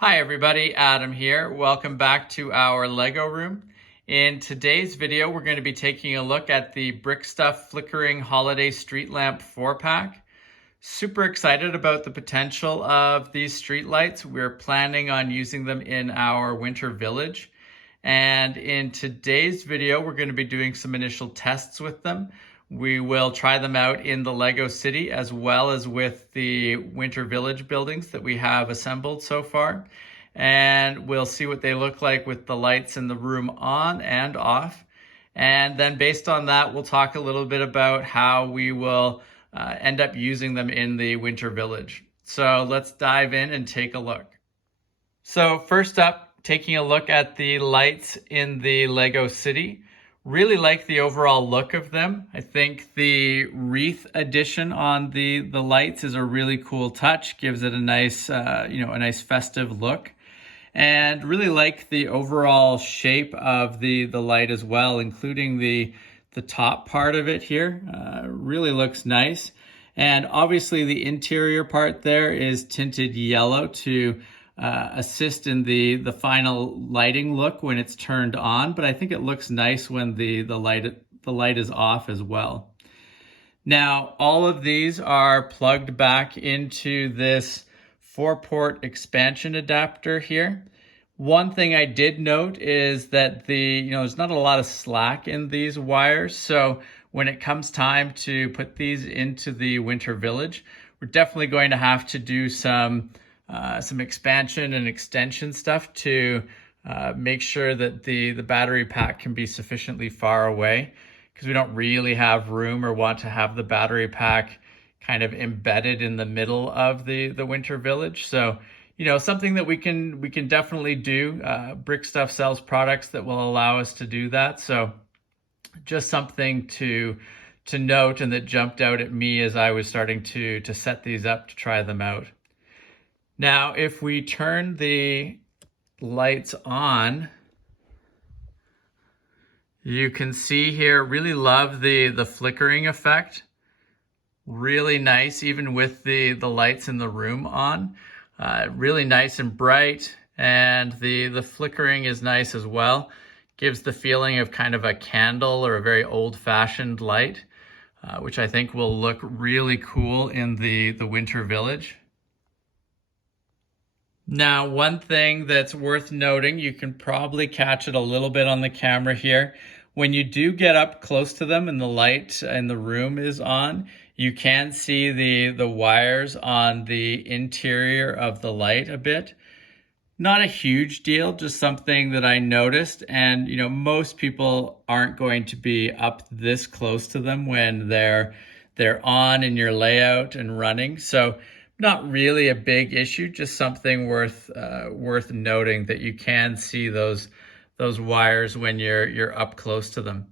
Hi everybody, Adam here. Welcome back to our Lego room. In today's video, we're going to be taking a look at the Brickstuff Flickering Holiday Street Lamp 4-pack. Super excited about the potential of these street lights. We're planning on using them in our winter village. And in today's video, we're going to be doing some initial tests with them. We will try them out in the Lego City as well as with the Winter Village buildings that we have assembled so far. And we'll see what they look like with the lights in the room on and off. And then based on that, we'll talk a little bit about how we will end up using them in the Winter Village. So let's dive in and take a look. So first up, taking a look at the lights in the Lego City. Really like the overall look of them. I think the wreath addition on the lights is a really cool touch. Gives it a nice, a nice festive look. And really like the overall shape of the light as well, including the top part of it here. Really looks nice. And obviously the interior part there is tinted yellow to assist in the final lighting look when it's turned on, but I think it looks nice when the light is off as well. Now, all of these are plugged back into this 4-port expansion adapter here. One thing I did note is that there's not a lot of slack in these wires, so when it comes time to put these into the Winter Village, we're definitely going to have to do some expansion and extension stuff to make sure that the battery pack can be sufficiently far away, because we don't really have room or want to have the battery pack kind of embedded in the middle of the Winter Village. So, something that we can definitely do. Brickstuff sells products that will allow us to do that. So just something to note, and that jumped out at me as I was starting to set these up to try them out. Now, if we turn the lights on, you can see here, really love the flickering effect. Really nice, even with the lights in the room on. Really nice and bright, and the flickering is nice as well. Gives the feeling of kind of a candle or a very old-fashioned light, which I think will look really cool in the Winter Village. Now, one thing that's worth noting, you can probably catch it a little bit on the camera here. When you do get up close to them and the light in the room is on, you can see the wires on the interior of the light a bit. Not a huge deal, just something that I noticed. And, most people aren't going to be up this close to them when they're on in your layout and running. So not really a big issue, just something worth noting, that you can see those wires when you're up close to them.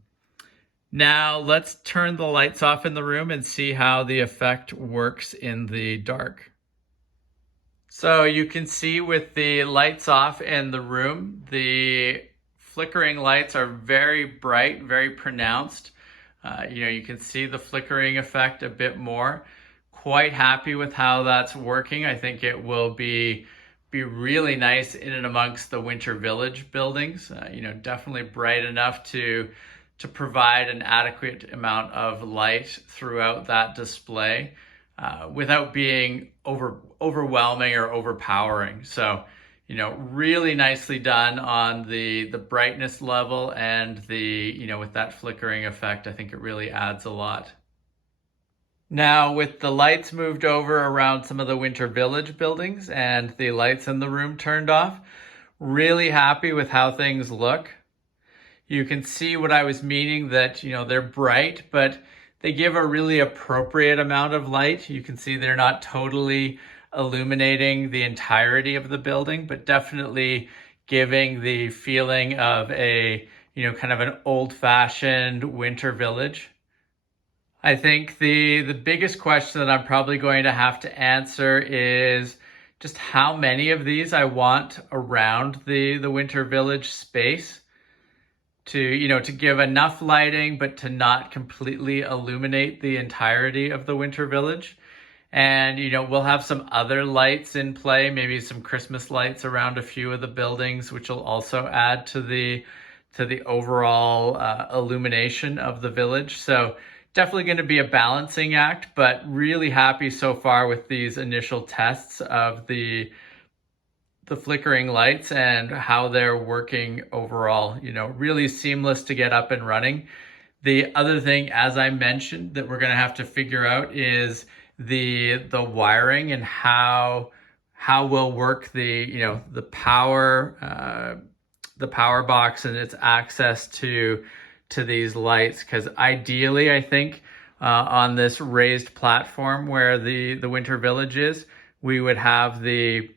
Now let's turn the lights off in the room and see how the effect works in the dark. So you can see with the lights off in the room, the flickering lights are very bright, very pronounced. You can see the flickering effect a bit more. Quite happy with how that's working. I think it will be really nice in and amongst the Winter Village buildings. Definitely bright enough to provide an adequate amount of light throughout that display without being overwhelming or overpowering. So, really nicely done on the brightness level, and with that flickering effect, I think it really adds a lot. Now, with the lights moved over around some of the Winter Village buildings and the lights in the room turned off, really happy with how things look. You can see what I was meaning, that, they're bright, but they give a really appropriate amount of light. You can see they're not totally illuminating the entirety of the building, but definitely giving the feeling of a, kind of an old-fashioned winter village. I think the biggest question that I'm probably going to have to answer is just how many of these I want around the Winter Village space to give enough lighting, but to not completely illuminate the entirety of the Winter Village. And, we'll have some other lights in play, maybe some Christmas lights around a few of the buildings, which will also add to the overall illumination of the village. So definitely going to be a balancing act, but really happy so far with these initial tests of the flickering lights and how they're working overall. Really seamless to get up and running. The other thing, as I mentioned, that we're going to have to figure out is the wiring and how we'll work the power box and its access to these lights. Because ideally, I think on this raised platform where the winter village is, we would have the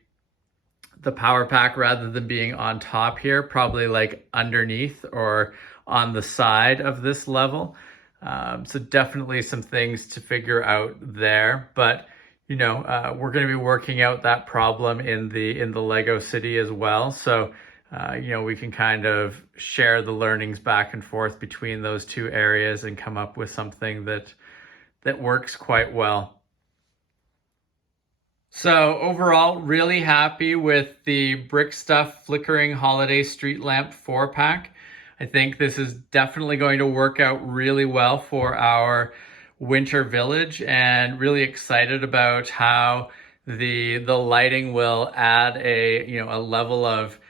power pack, rather than being on top here, probably like underneath or on the side of this level. So definitely some things to figure out there, but we're going to be working out that problem in the Lego city as well. So we can kind of share the learnings back and forth between those two areas and come up with something that works quite well. So overall, really happy with the Brickstuff Flickering Holiday Street Lamp 4-pack. I think this is definitely going to work out really well for our winter village, and really excited about how the lighting will add a level of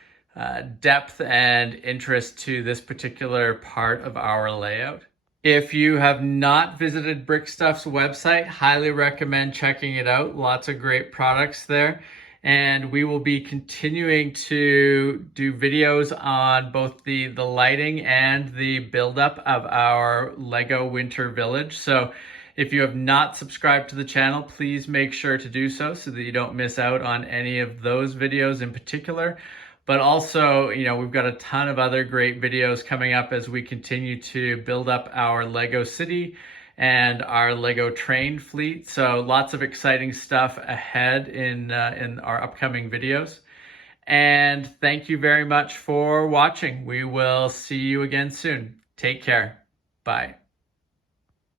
depth and interest to this particular part of our layout. If you have not visited Brickstuff's website, highly recommend checking it out. Lots of great products there. And we will be continuing to do videos on both the lighting and the buildup of our Lego Winter Village. So if you have not subscribed to the channel, please make sure to do so that you don't miss out on any of those videos in particular. But also, we've got a ton of other great videos coming up as we continue to build up our Lego city and our Lego train fleet. So lots of exciting stuff ahead in our upcoming videos. And thank you very much for watching. We will see you again soon. Take care. Bye.